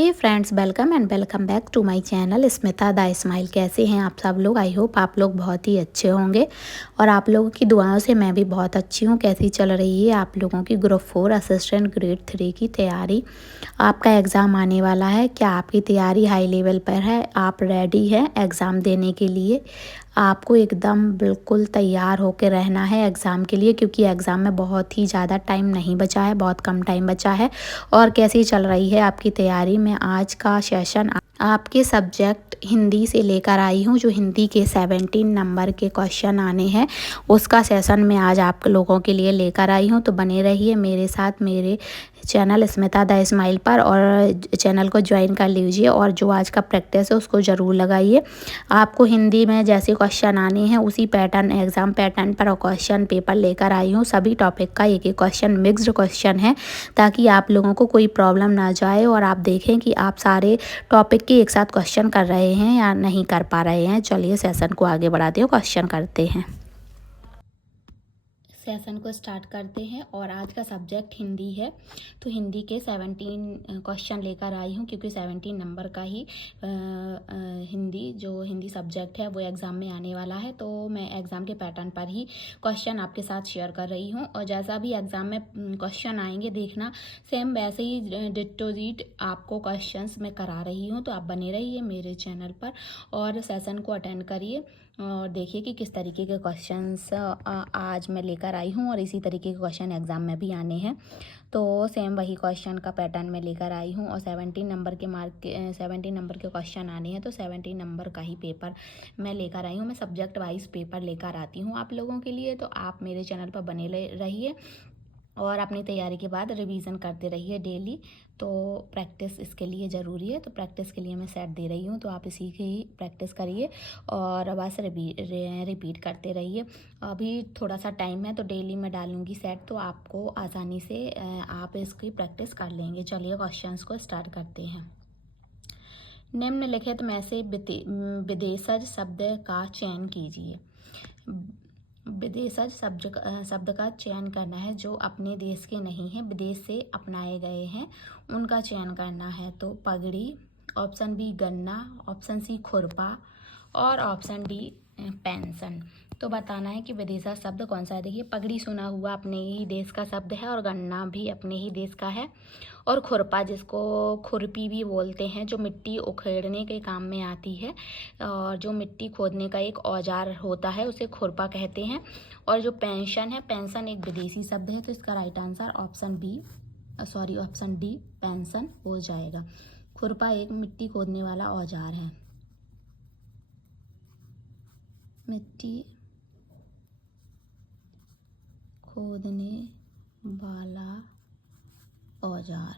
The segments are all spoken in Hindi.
Hey friends, welcome and welcome back to my channel Smita the smile. कैसे हैं आप सब लोग? आई होप आप लोग बहुत ही अच्छे होंगे और आप लोगों की दुआओं से मैं भी बहुत अच्छी हूँ। कैसी चल रही है आप लोगों की ग्रुप 4 असिस्टेंट ग्रेड 3 की तैयारी? आपका एग्ज़ाम आने वाला है। क्या आपकी तैयारी हाई लेवल पर है? आप रेडी हैं एग्ज़ाम देने के लिए? आपको एकदम बिल्कुल तैयार होकर रहना है एग्ज़ाम के लिए, क्योंकि एग्ज़ाम में बहुत ही ज़्यादा टाइम नहीं बचा है, बहुत कम टाइम बचा है। और कैसी चल रही है आपकी तैयारी? मैं आज का सेशन आपके सब्जेक्ट हिंदी से लेकर आई हूँ। जो हिंदी के 17 नंबर के क्वेश्चन आने हैं उसका सेशन मैं आज आप लोगों के लिए लेकर आई हूँ। तो बने रहिए मेरे साथ मेरे चैनल स्मिता द स्माइल पर और चैनल को ज्वाइन कर लीजिए। और जो आज का प्रैक्टिस है उसको ज़रूर लगाइए। आपको हिंदी में जैसे क्वेश्चन आने हैं उसी पैटर्न एग्ज़ाम पैटर्न पर क्वेश्चन पेपर लेकर आई हूँ। सभी टॉपिक का एक एक क्वेश्चन मिक्स्ड क्वेश्चन है, ताकि आप लोगों को कोई प्रॉब्लम ना जाए और आप देखें कि आप सारे टॉपिक के एक साथ क्वेश्चन कर रहे हैं या नहीं कर पा रहे हैं। चलिए सेशन को आगे बढ़ाते हैं, क्वेश्चन करते हैं। सेशन को स्टार्ट करते हैं और आज का सब्जेक्ट हिंदी है। तो हिंदी के 17 क्वेश्चन लेकर आई हूँ, क्योंकि 17 नंबर का ही हिंदी सब्जेक्ट है वो एग्ज़ाम में आने वाला है। तो मैं एग्ज़ाम के पैटर्न पर ही क्वेश्चन आपके साथ शेयर कर रही हूँ, और जैसा भी एग्ज़ाम में क्वेश्चन आएंगे देखना सेम वैसे ही डिटोजिट आपको क्वेश्चंस मैं करा रही हूँ। तो आप बने रहिए मेरे चैनल पर और सेशन को अटेंड करिए और देखिए कि किस तरीके के क्वेश्चंस आज मैं लेकर आई हूँ, और इसी तरीके के क्वेश्चन एग्ज़ाम में भी आने हैं। तो सेम वही क्वेश्चन का पैटर्न मैं लेकर आई हूँ, और 17 नंबर के क्वेश्चन आने हैं। तो 17 नंबर का ही पेपर मैं लेकर आई हूँ। मैं सब्जेक्ट वाइज पेपर लेकर आती हूँ आप लोगों के लिए। तो आप मेरे चैनल पर बने रहिए और अपनी तैयारी के बाद रिवीजन करते रहिए डेली। तो प्रैक्टिस इसके लिए ज़रूरी है। तो प्रैक्टिस के लिए मैं सेट दे रही हूँ, तो आप इसी की ही प्रैक्टिस करिए और बस रिपीट करते रहिए। अभी थोड़ा सा टाइम है तो डेली मैं डालूँगी सेट, तो आपको आसानी से आप इसकी प्रैक्टिस कर लेंगे। चलिए क्वेश्चंस को स्टार्ट करते हैं। निम्नलिखित में से विदेशज शब्द का चयन कीजिए। विदेशज शब्द का चयन करना है जो अपने देश के नहीं हैं, विदेश से अपनाए गए हैं, उनका चयन करना है। तो पगड़ी, ऑप्शन बी गन्ना, ऑप्शन सी खुरपा और ऑप्शन डी पेंशन। तो बताना है कि विदेशज शब्द कौन सा है। देखिए पगड़ी सुना हुआ अपने ही देश का शब्द है, और गन्ना भी अपने ही देश का है, और खुरपा जिसको खुरपी भी बोलते हैं, जो मिट्टी उखेड़ने के काम में आती है, और जो मिट्टी खोदने का एक औजार होता है उसे खुरपा कहते हैं। और जो पेंशन है, पेंशन एक विदेशी शब्द है। तो इसका right answer option D pension हो जाएगा। खुरपा एक मिट्टी खोदने वाला औजार है, मिट्टी खोदने वाला औजार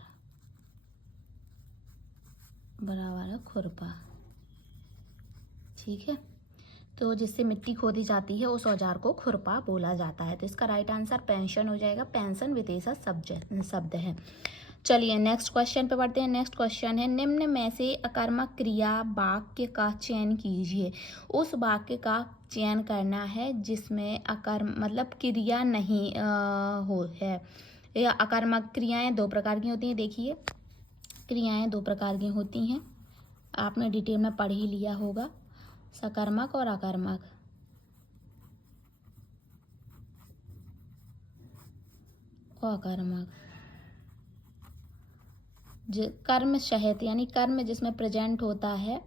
बराबर है खुरपा। ठीक है, तो जिससे मिट्टी खोदी जाती है उस औजार को खुरपा बोला जाता है। तो इसका राइट आंसर पेंशन हो जाएगा। पेंशन विदेशज शब्द है। चलिए नेक्स्ट क्वेश्चन पे बढ़ते हैं। नेक्स्ट क्वेश्चन है, निम्न में से अकर्मक क्रिया वाक्य का चयन कीजिए। उस वाक्य का चयन करना है जिसमें अकर्म मतलब क्रिया नहीं हो है। या अकर्मक क्रियाएं दो प्रकार की होती हैं। देखिए क्रियाएं दो प्रकार की होती हैं, आपने डिटेल में पढ़ ही लिया होगा, सकर्मक और अकर्मक। अकर्मक कर्म सहित यानी कर्म जिसमें प्रेजेंट होता है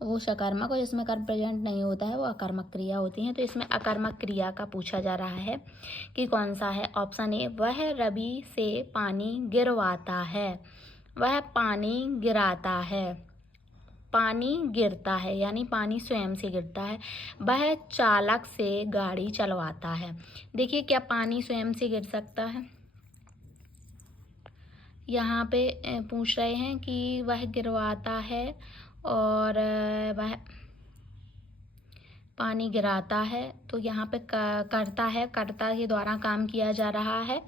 वो सकर्मक, और जिसमें कर्म प्रेजेंट नहीं होता है वो अकर्मक क्रिया होती हैं। तो इसमें अकर्मक क्रिया का पूछा जा रहा है कि कौन सा है। ऑप्शन ए, वह रवि से पानी गिरवाता है। वह पानी गिराता है। पानी गिरता है यानी पानी स्वयं से गिरता है। वह चालक से गाड़ी चलवाता है। देखिए क्या पानी स्वयं से गिर सकता है? यहाँ पे पूछ रहे हैं कि वह गिरवाता है और वह पानी गिराता है। तो यहाँ पे करता है, कर्ता के द्वारा काम किया जा रहा है,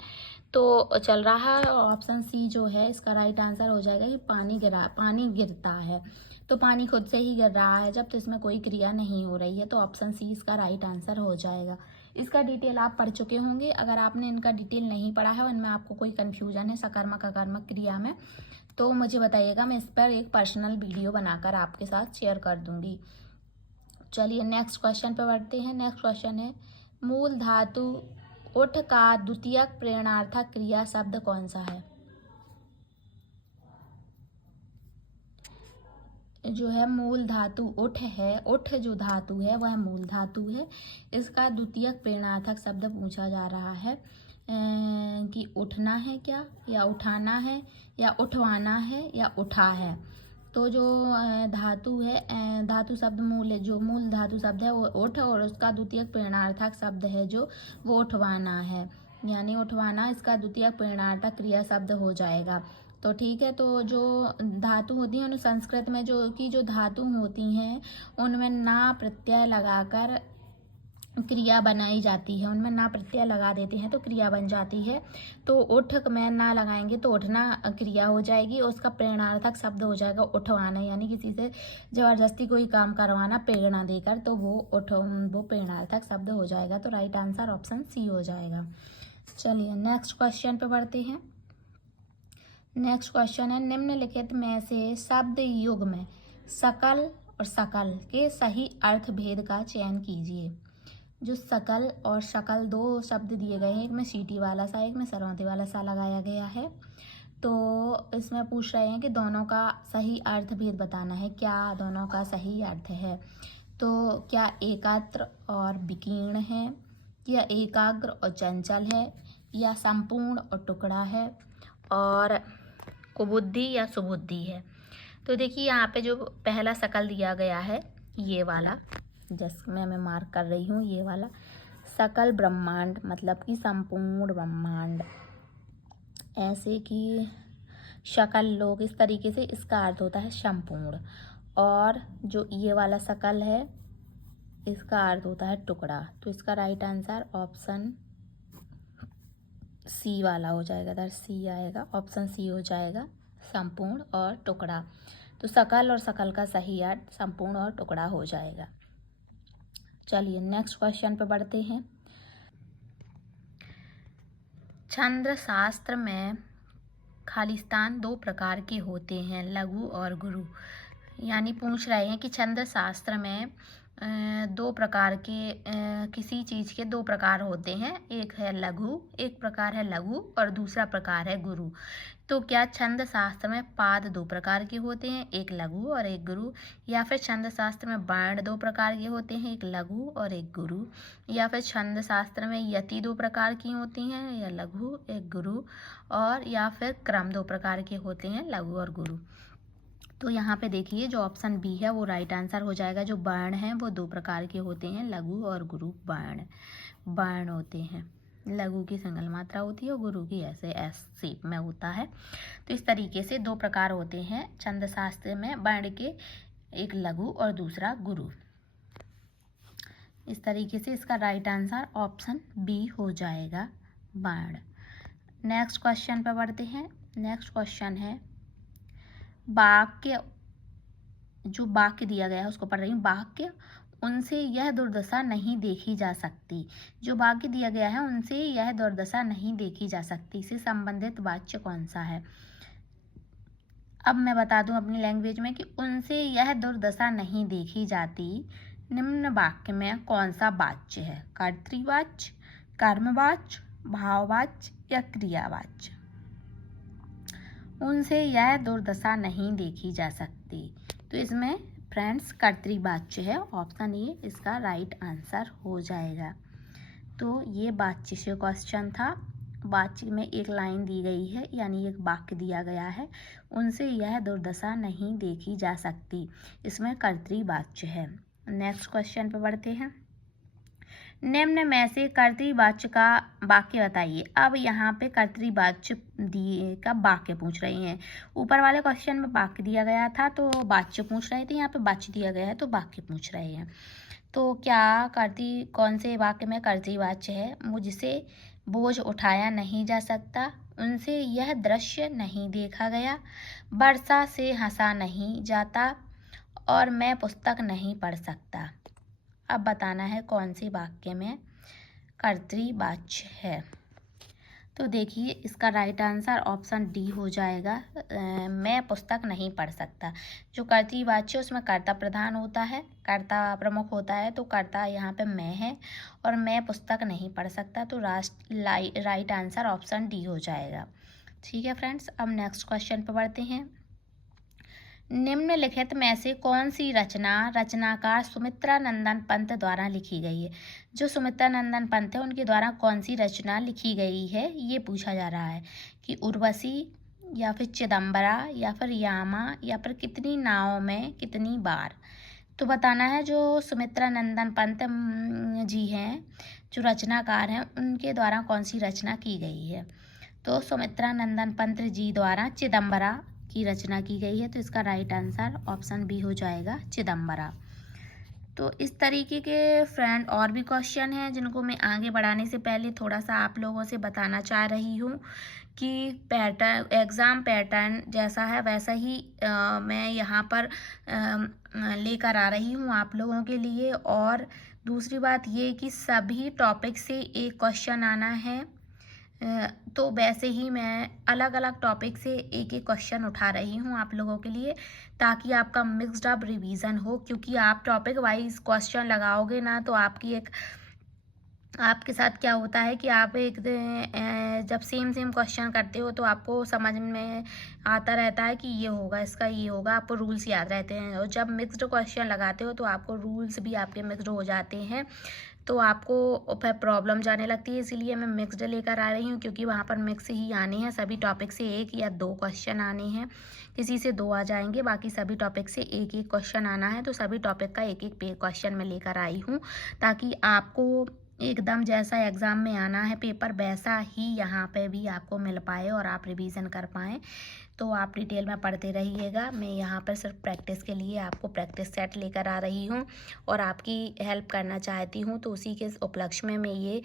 तो चल रहा है। ऑप्शन सी जो है इसका राइट आंसर हो जाएगा कि पानी गिरता है। तो पानी खुद से ही गिर रहा है जब, तो इसमें कोई क्रिया नहीं हो रही है। तो ऑप्शन सी इसका राइट आंसर हो जाएगा। इसका डिटेल आप पढ़ चुके होंगे। अगर आपने इनका डिटेल नहीं पढ़ा है और इनमें आपको कोई कन्फ्यूजन है सकर्मक अकर्मक क्रिया में, तो मुझे बताइएगा, मैं इस पर एक पर्सनल वीडियो बनाकर आपके साथ शेयर कर दूंगी। चलिए नेक्स्ट क्वेश्चन पर बढ़ते हैं। नेक्स्ट क्वेश्चन है, मूल धातु उठ का द्वितीयक प्रेरणार्थक क्रिया शब्द कौन सा है? जो है मूल धातु उठ है, उठ जो धातु है वह मूल धातु है। इसका द्वितीयक प्रेरणार्थक शब्द पूछा जा रहा है कि उठना है क्या, या उठाना है, या उठवाना है, या उठा है। तो जो धातु है, धातु शब्द जो मूल धातु शब्द है वो उठ, और उसका द्वितीयक प्रेरणार्थक शब्द है जो वो उठवाना है, यानी उठवाना इसका द्वितीयक प्रेरणार्थक क्रिया शब्द हो जाएगा। तो ठीक है, तो जो धातु होती हैं उन संस्कृत में जो धातु होती हैं उनमें ना प्रत्यय लगाकर क्रिया बनाई जाती है, उनमें ना प्रत्यय लगा देते हैं तो क्रिया बन जाती है। तो उठ में ना लगाएंगे तो उठना क्रिया हो जाएगी, और उसका प्रेरणार्थक शब्द हो जाएगा उठवाना, यानी किसी से जबरदस्ती कोई काम करवाना प्रेरणा देकर, तो वो प्रेरणार्थक शब्द हो जाएगा। तो राइट आंसर ऑप्शन सी हो जाएगा। चलिए नेक्स्ट क्वेश्चन पे बढ़ते हैं। नेक्स्ट क्वेश्चन है, निम्नलिखित में से शब्द युग में सकल और सकल के सही अर्थ भेद का चयन कीजिए। जो सकल और शकल दो शब्द दिए गए हैं, एक में सीटी वाला सा, एक में सरौती वाला सा लगाया गया है। तो इसमें पूछ रहे हैं कि दोनों का सही अर्थ भेद बताना है, क्या दोनों का सही अर्थ है। तो क्या एकात्र और विकीर्ण है, या एकाग्र और चंचल है, या संपूर्ण और टुकड़ा है, और कुबुद्धि या सुबुद्धि है। तो देखिए यहाँ पे जो पहला शकल दिया गया है ये वाला, जिसमें मैं मार्क कर रही हूँ, ये वाला सकल ब्रह्मांड मतलब कि संपूर्ण ब्रह्मांड, ऐसे कि शकल लोग, इस तरीके से इसका अर्थ होता है संपूर्ण। और जो ये वाला शकल है इसका अर्थ होता है टुकड़ा। तो इसका राइट आंसर ऑप्शन सी वाला हो जाएगा, इधर सी आएगा, ऑप्शन सी हो जाएगा, संपूर्ण और टुकड़ा। तो सकल और सकल का सही अर्थ संपूर्ण और टुकड़ा हो जाएगा। चलिए नेक्स्ट क्वेश्चन पे बढ़ते हैं। छंद शास्त्र में खालिस्तान दो प्रकार के होते हैं, लघु और गुरु। यानी पूछ रहे हैं कि छंद शास्त्र में दो प्रकार के किसी चीज़ के दो प्रकार होते हैं, एक है लघु, एक प्रकार है लघु और दूसरा प्रकार है गुरु। तो क्या छंद शास्त्र में पाद दो प्रकार के होते हैं, एक लघु और एक गुरु, या फिर छंद शास्त्र में वर्ण दो प्रकार के होते हैं, एक लघु और एक गुरु, या फिर छंद शास्त्र में यति दो प्रकार की होती हैं, या लघु एक गुरु, और या फिर क्रम दो प्रकार के होते हैं, लघु और गुरु। तो यहाँ पे देखिए जो ऑप्शन बी है वो राइट आंसर हो जाएगा। जो वर्ण हैं वो दो प्रकार के होते हैं, लघु और गुरु वर्ण होते हैं। लघु की सिंगल मात्रा होती है और गुरु की ऐसे एस शेप में होता है। तो इस तरीके से दो प्रकार होते हैं छंद शास्त्र में वर्ण के, एक लघु और दूसरा गुरु। इस तरीके से इसका राइट आंसर ऑप्शन बी हो जाएगा, वर्ण। नेक्स्ट क्वेश्चन पर बढ़ते हैं। नेक्स्ट क्वेश्चन है, वाक्य, जो वाक्य दिया गया है उसको पढ़ रही हूँ। वाक्य, उनसे यह दुर्दशा नहीं देखी जा सकती। जो वाक्य दिया गया है उनसे यह दुर्दशा नहीं देखी जा सकती से संबंधित वाक्य कौन सा है। अब मैं बता दूं अपनी लैंग्वेज में कि उनसे यह दुर्दशा नहीं देखी जाती निम्न वाक्य में कौन सा वाच्य है, कर्तृवाच्य, कर्मवाच्य, भाववाच्य या क्रियावाच्य। उनसे यह दुर्दशा नहीं देखी जा सकती, तो इसमें फ्रेंड्स कर्तृवाच्य है, ऑप्शन ए इसका राइट आंसर हो जाएगा। तो ये वाच्य से क्वेश्चन था। वाच्य में एक लाइन दी गई है, यानी एक वाक्य दिया गया है, उनसे यह दुर्दशा नहीं देखी जा सकती, इसमें कर्तृवाच्य है। नेक्स्ट क्वेश्चन पे बढ़ते हैं। निम्न में से कर्तृवाच्य का वाक्य बताइए। अब यहाँ पे कर्तृवाच्य दिए का वाक्य पूछ रही हैं। ऊपर वाले क्वेश्चन में वाक्य दिया गया था तो वाच्य पूछ रहे थे, यहाँ पे वाच्य दिया गया है तो वाक्य पूछ रहे हैं। तो क्या कौन से वाक्य में कर्तृवाच्य है। मुझसे बोझ उठाया नहीं जा सकता, उनसे यह दृश्य नहीं देखा गया, वर्षा से हंसा नहीं जाता, और मैं पुस्तक नहीं पढ़ सकता। अब बताना है कौन सी वाक्य में कर्तृवाच्य है। तो देखिए इसका राइट आंसर ऑप्शन डी हो जाएगा। मैं पुस्तक नहीं पढ़ सकता। जो कर्तृवाच्य उसमें कर्ता प्रधान होता है, कर्ता प्रमुख होता है, तो कर्ता यहाँ पे मैं है और मैं पुस्तक नहीं पढ़ सकता, तो राइट आंसर ऑप्शन डी हो जाएगा। ठीक है फ्रेंड्स, अब नेक्स्ट क्वेश्चन पर बढ़ते हैं। निम्नलिखित में से कौन सी रचना रचनाकार सुमित्रा नंदन पंत द्वारा लिखी गई है? जो सुमित्रा नंदन पंत है उनके द्वारा कौन सी रचना लिखी गई है, ये पूछा जा रहा है कि उर्वशी या फिर चिदम्बरा या फिर यामा या फिर कितनी नावों में कितनी बार। तो बताना है जो सुमित्रा नंदन पंत जी हैं, जो रचनाकार हैं, उनके द्वारा कौन सी रचना की गई है। तो सुमित्रा नंदन पंत जी द्वारा चिदम्बरा की रचना की गई है, तो इसका राइट आंसर ऑप्शन बी हो जाएगा, चिदम्बरा। तो इस तरीके के फ्रेंड और भी क्वेश्चन हैं जिनको मैं आगे बढ़ाने से पहले थोड़ा सा आप लोगों से बताना चाह रही हूँ कि पैटर्न, एग्ज़ाम पैटर्न जैसा है वैसा ही मैं यहाँ पर लेकर आ रही हूँ आप लोगों के लिए। और दूसरी बात ये कि सभी टॉपिक से एक क्वेश्चन आना है, तो वैसे ही मैं अलग अलग टॉपिक से एक एक क्वेश्चन उठा रही हूँ आप लोगों के लिए, ताकि आपका मिक्स्ड अप रिवीजन हो। क्योंकि आप टॉपिक वाइज क्वेश्चन लगाओगे ना, तो आपके साथ क्या होता है कि आप जब सेम क्वेश्चन करते हो तो आपको समझ में आता रहता है कि ये होगा, इसका ये होगा, आपको रूल्स याद रहते हैं। और जब मिक्स्ड क्वेश्चन लगाते हो तो आपको रूल्स भी आपके मिक्स्ड हो जाते हैं, तो आपको फिर प्रॉब्लम जाने लगती है। इसीलिए मैं मिक्स्ड लेकर आ रही हूँ, क्योंकि वहाँ पर मिक्स ही आने हैं। सभी टॉपिक से एक या दो क्वेश्चन आने हैं, किसी से दो आ जाएंगे, बाकी सभी टॉपिक से एक एक क्वेश्चन आना है। तो सभी टॉपिक का एक एक क्वेश्चन मैं लेकर आई हूँ, ताकि आपको एकदम जैसा एग्ज़ाम में आना है पेपर, वैसा ही यहाँ पे भी आपको मिल पाए और आप रिवीजन कर पाएँ। तो आप डिटेल में पढ़ते रहिएगा। मैं यहाँ पर सिर्फ प्रैक्टिस के लिए आपको प्रैक्टिस सेट लेकर आ रही हूँ और आपकी हेल्प करना चाहती हूँ। तो उसी के उपलक्ष्य में मैं ये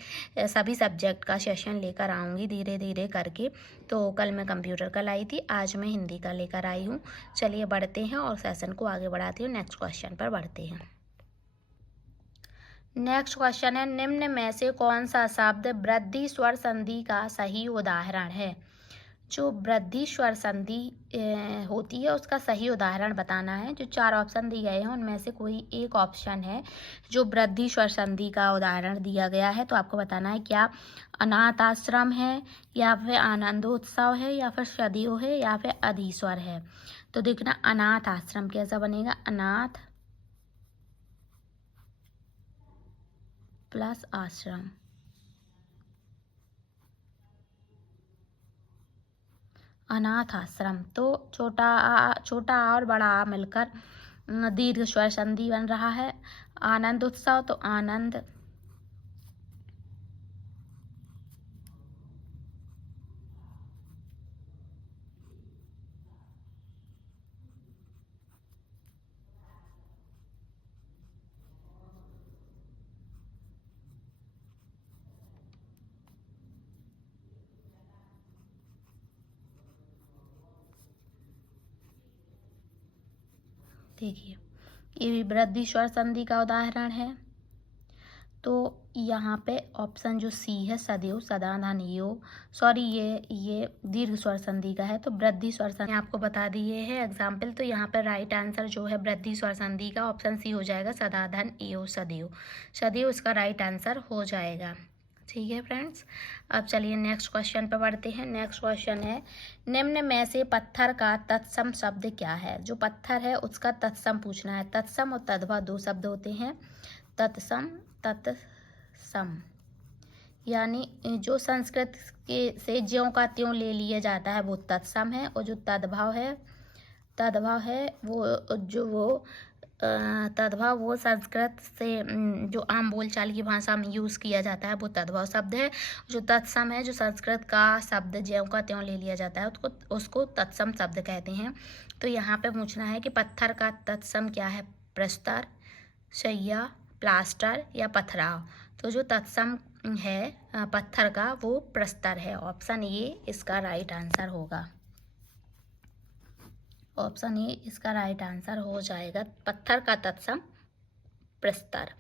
सभी सब्जेक्ट का सेशन लेकर आऊँगी धीरे धीरे करके। तो कल मैं कंप्यूटर का लाई थी, आज मैं हिंदी का लेकर आई हूँ। चलिए बढ़ते हैं और सेशन को आगे बढ़ाती हूँ। नेक्स्ट क्वेश्चन पर बढ़ते हैं। नेक्स्ट क्वेश्चन है, निम्न में से कौन सा शब्द वृद्धि स्वर संधि का सही उदाहरण है? जो वृद्धि स्वर संधि होती है उसका सही उदाहरण बताना है। जो चार ऑप्शन दिए गए हैं उनमें से कोई एक ऑप्शन है जो वृद्धि स्वर संधि का उदाहरण दिया गया है, तो आपको बताना है क्या अनाथ आश्रम है, या फिर आनंदोत्सव है, या फिर सदियो है, या फिर अधीश्वर है। तो देखना अनाथ आश्रम कैसा बनेगा, अनाथ प्लस आश्रम, अनाथ आश्रम। तो छोटा और बड़ा आ मिलकर दीर्घ स्वर संधि बन रहा है। आनंद उत्सव, तो आनंद देखिए ये भी वृद्धि स्वर संधि का उदाहरण है। तो यहाँ पे ऑप्शन जो सी है सदैव सदा धन यो, सॉरी ये दीर्घ स्वर संधि का है, तो वृद्धि स्वर संधि आपको बता दिए है एग्जाम्पल। तो यहाँ पर राइट आंसर जो है वृद्धि स्वर संधि का ऑप्शन सी हो जाएगा, सदा धन यो सदैव। सदैव इसका राइट आंसर हो जाएगा। ठीक है फ्रेंड्स, अब चलिए नेक्स्ट क्वेश्चन पर बढ़ते हैं। नेक्स्ट क्वेश्चन है, निम्न में से पत्थर का तत्सम शब्द क्या है? जो पत्थर है उसका तत्सम पूछना है। तत्सम और तद्भव दो शब्द होते हैं। तत्सम तत्सम यानी जो संस्कृत के से ज्यों का त्यों ले लिया जाता है वो तत्सम है, और जो तद्भव है तद्भव वो संस्कृत से जो आम बोलचाल की भाषा में यूज़ किया जाता है वो तद्भव शब्द है। जो तत्सम है जो संस्कृत का शब्द ज्यों का त्यों ले लिया जाता है उसको तत्सम शब्द कहते हैं। तो यहाँ पे पूछना है कि पत्थर का तत्सम क्या है, प्रस्तर, शैया, प्लास्टर या पथराव। तो जो तत्सम है पत्थर का वो प्रस्तर है। ऑप्शन ए इसका राइट आंसर होगा। ऑप्शन ए इसका राइट आंसर हो जाएगा, पत्थर का तत्सम प्रस्तर।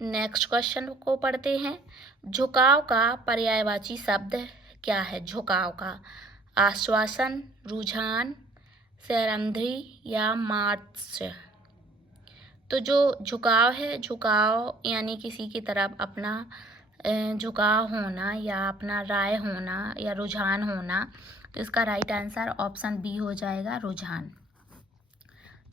नेक्स्ट क्वेश्चन को पढ़ते हैं। झुकाव का पर्यायवाची शब्द क्या है? झुकाव का आश्वासन, रुझान, सैरंध्री या मात्स्य। तो जो झुकाव है, झुकाव यानी किसी की तरफ अपना झुकाव होना या अपना राय होना या रुझान होना। तो इसका राइट आंसर ऑप्शन बी हो जाएगा, रुझान।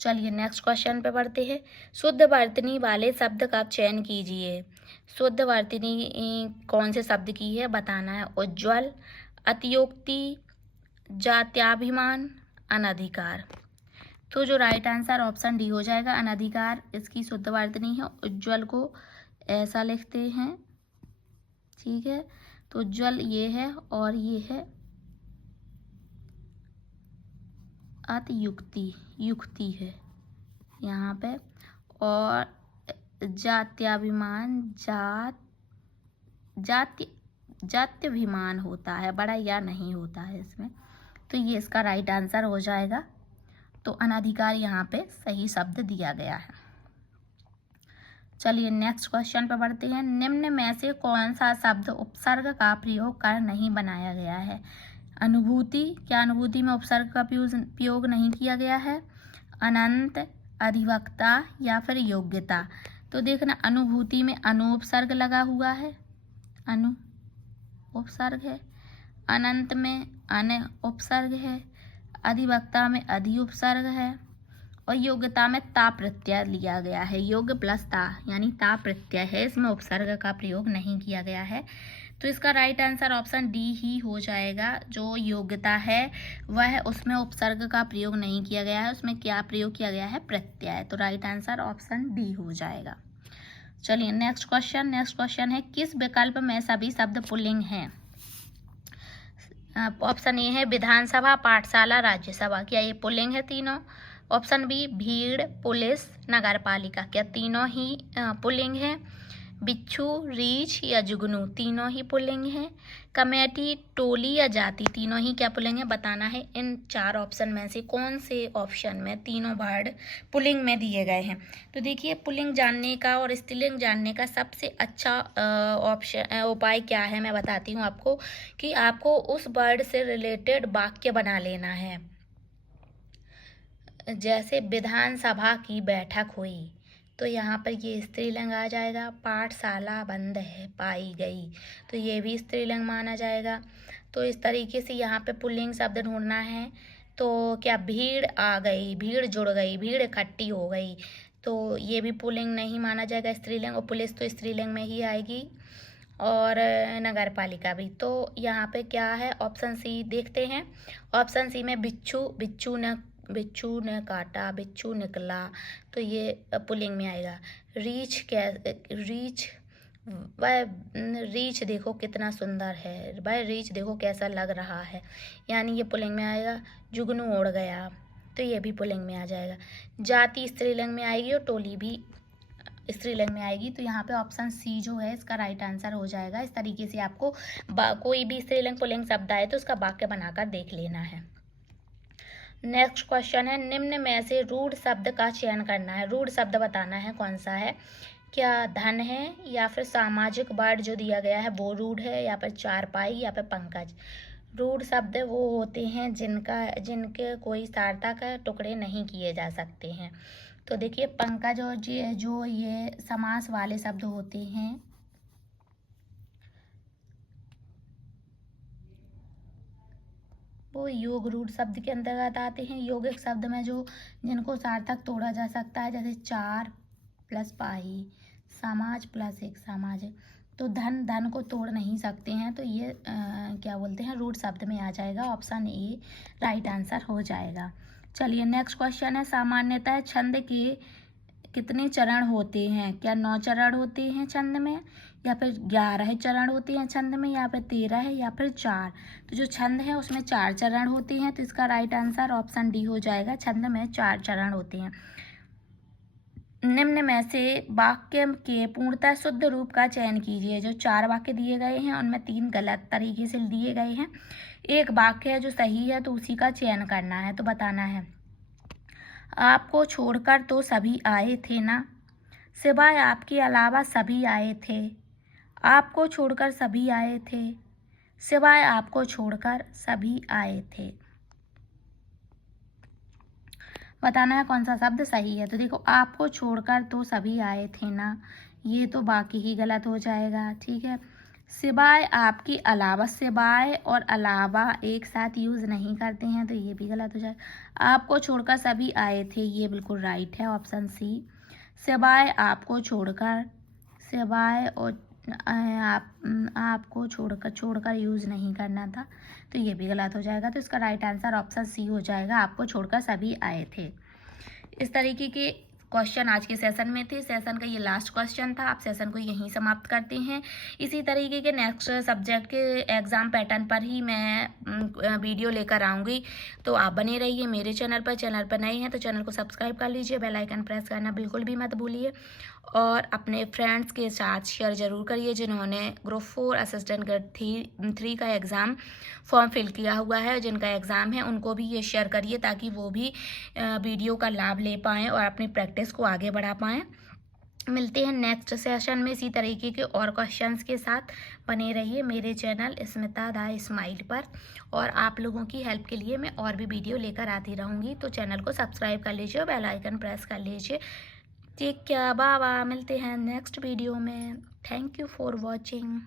चलिए नेक्स्ट क्वेश्चन पे बढ़ते हैं। शुद्ध वर्तनी वाले शब्द का चयन कीजिए। शुद्ध वर्तनी कौन से शब्द की है बताना है। उज्ज्वल, अतियोक्ति, जात्याभिमान, अनधिकार। तो जो राइट आंसर ऑप्शन डी हो जाएगा, अनधिकार इसकी शुद्ध वर्तनी है। उज्ज्वल को ऐसा लिखते हैं, ठीक है। तो उज्ज्वल ये है और ये है अतियुक्ति, युक्ति है यहाँ पे। और जात्याभिमान, जात्याभिमान होता है, बड़ा या नहीं होता है इसमें। तो ये इसका राइट आंसर हो जाएगा। तो अनधिकार यहाँ पे सही शब्द दिया गया है। चलिए नेक्स्ट क्वेश्चन पे बढ़ते हैं। निम्न में से कौन सा शब्द उपसर्ग का प्रयोग कर नहीं बनाया गया है? अनुभूति, क्या अनुभूति में उपसर्ग का प्रयोग नहीं किया गया है? अनंत, अधिवक्ता या फिर योग्यता। तो देखना, अनुभूति में अनु उपसर्ग लगा हुआ है, अनु उपसर्ग है। अनंत में अन उपसर्ग है। अधिवक्ता में अधि उपसर्ग है। और योग्यता में ता प्रत्यय लिया गया है। योग्य प्लस ता यानी ता प्रत्यय है, इसमें उपसर्ग का प्रयोग नहीं किया गया है। तो इसका राइट आंसर ऑप्शन डी ही हो जाएगा। जो योग्यता है वह उसमें उपसर्ग का प्रयोग नहीं किया गया है, उसमें क्या प्रयोग किया गया है? प्रत्यय। तो राइट आंसर ऑप्शन डी हो जाएगा। चलिए नेक्स्ट क्वेश्चन है, किस विकल्प में सभी शब्द पुल्लिंग हैं? ऑप्शन ए है विधानसभा, पाठशाला, राज्यसभा। क्या ये पुल्लिंग है तीनों? ऑप्शन बी भीड़, पुलिस, नगरपालिका। क्या तीनों ही पुल्लिंग है? बिच्छू, रीछ या जुगनू, तीनों ही पुल्लिंग है। कमेटी, टोली या जाति, तीनों ही क्या पुल्लिंग है? बताना है। इन चार ऑप्शन में से कौन से ऑप्शन में तीनों वर्ड पुल्लिंग में दिए गए हैं? तो देखिए, पुल्लिंग जानने का और स्त्रीलिंग जानने का सबसे अच्छा ऑप्शन उपाय क्या है मैं बताती हूँ आपको, कि आपको उस वर्ड से रिलेटेड वाक्य बना लेना है। जैसे विधानसभा की बैठक हुई, तो यहाँ पर ये स्त्रीलिंग आ जाएगा। पाठशाला बंद है, पाई गई, तो ये भी स्त्रीलिंग माना जाएगा। तो इस तरीके से यहाँ पे पुल्लिंग शब्द ढूंढना है। तो क्या भीड़ आ गई, भीड़ जुड़ गई, भीड़ इकट्ठी हो गई, तो ये भी पुल्लिंग नहीं माना जाएगा, स्त्रीलिंग। और पुलिस तो स्त्रीलिंग में ही आएगी, और नगरपालिका भी। तो यहाँ पे क्या है? ऑप्शन सी देखते हैं। ऑप्शन सी में बिच्छू, बिच्छू ने काटा, बिच्छू निकला, तो ये पुल्लिंग में आएगा। रीछ देखो कितना सुंदर है, भाई रीछ देखो कैसा लग रहा है, यानी ये पुल्लिंग में आएगा। जुगनू उड़ गया, तो ये भी पुल्लिंग में आ जाएगा। जाति स्त्रीलिंग में आएगी और टोली भी स्त्रीलिंग में आएगी। तो यहाँ पे ऑप्शन सी जो है इसका राइट आंसर हो जाएगा। इस तरीके से आपको कोई भी स्त्रीलिंग पुल्लिंग शब्द आए तो उसका वाक्य बनाकर देख लेना है। नेक्स्ट क्वेश्चन है, निम्न में से रूढ़ शब्द का चयन करना है। रूढ़ शब्द बताना है कौन सा है। क्या धन है, या फिर सामाजिक वर्ड जो दिया गया है वो रूढ़ है, या फिर चारपाई, या फिर पंकज। रूढ़ शब्द वो होते हैं जिनके कोई सार्थक टुकड़े नहीं किए जा सकते हैं। तो देखिए, पंकज और जो ये समास वाले शब्द होते हैं, वो योग रूढ़ शब्द के अंतर्गत आते हैं। यौगिक शब्द में जो जिनको सार्थक तोड़ा जा सकता है, जैसे चार प्लस पाई, समाज प्लस एक सामाजिक। तो धन को तोड़ नहीं सकते हैं, तो ये क्या बोलते हैं? रूढ़ शब्द में आ जाएगा। ऑप्शन ए राइट आंसर हो जाएगा। चलिए नेक्स्ट क्वेश्चन है, सामान्यतः छंद के कितने चरण होते हैं? क्या 9 चरण होते हैं छंद में, या फिर 11 चरण होते हैं छंद में, या फिर 13 है, या फिर 4? तो जो छंद है उसमें 4 चरण होते हैं, तो इसका राइट आंसर ऑप्शन डी हो जाएगा। छंद में 4 चरण होते हैं। निम्न में से वाक्य के पूर्णतः शुद्ध रूप का चयन कीजिए। जो 4 वाक्य दिए गए हैं उनमें 3 गलत तरीके से दिए गए हैं, एक वाक्य है जो सही है, तो उसी का चयन करना है। तो बताना है, आपको छोड़कर तो सभी आए थे ना, सिवाय आपके अलावा सभी आए थे। आपको छोड़कर सभी आए थे। सिवाय आपको छोड़कर सभी आए थे। बताना है कौन सा शब्द सही है। तो देखो, आपको छोड़कर तो सभी आए थे ना, ये तो बाकी ही गलत हो जाएगा। ठीक है। सिवाय आपके अलावा, सिवाय और अलावा एक साथ यूज़ नहीं करते हैं, तो ये भी गलत हो जाएगा। आपको छोड़कर सभी आए थे, ये बिल्कुल राइट है, ऑप्शन सी। सिवाय आपको छोड़कर, सिवाय और आपको छोड़कर यूज़ नहीं करना था, तो ये भी गलत हो जाएगा। तो इसका राइट आंसर ऑप्शन सी हो जाएगा, आपको छोड़कर सभी आए थे। इस तरीके के क्वेश्चन आज के सेशन में थे। सेशन का ये लास्ट क्वेश्चन था। आप सेशन को यहीं समाप्त करते हैं। इसी तरीके के नेक्स्ट सब्जेक्ट के एग्ज़ाम पैटर्न पर ही मैं वीडियो लेकर आऊँगी, तो आप बने रहिए मेरे चैनल पर। चैनल पर नए हैं तो चैनल को सब्सक्राइब कर लीजिए, बेल आइकन प्रेस करना बिल्कुल भी मत भूलिए, और अपने फ्रेंड्स के साथ शेयर ज़रूर करिए जिन्होंने ग्रुप 4 असिस्टेंट ग्रेड 3 का एग्ज़ाम फॉर्म फिल किया हुआ है। जिनका एग्ज़ाम है उनको भी ये शेयर करिए, ताकि वो भी वीडियो का लाभ ले पाएँ और अपनी प्रैक्टिस को आगे बढ़ा पाएँ। मिलते हैं नेक्स्ट सेशन में इसी तरीके के और क्वेश्चंस के साथ। बने रहिए मेरे चैनल स्मिता द स्माइल पर, और आप लोगों की हेल्प के लिए मैं और भी वीडियो लेकर आती रहूँगी। तो चैनल को सब्सक्राइब कर लीजिए और बेल आइकन प्रेस कर लीजिए। Take care, bye bye. मिलते हैं नेक्स्ट वीडियो में। Thank you for watching.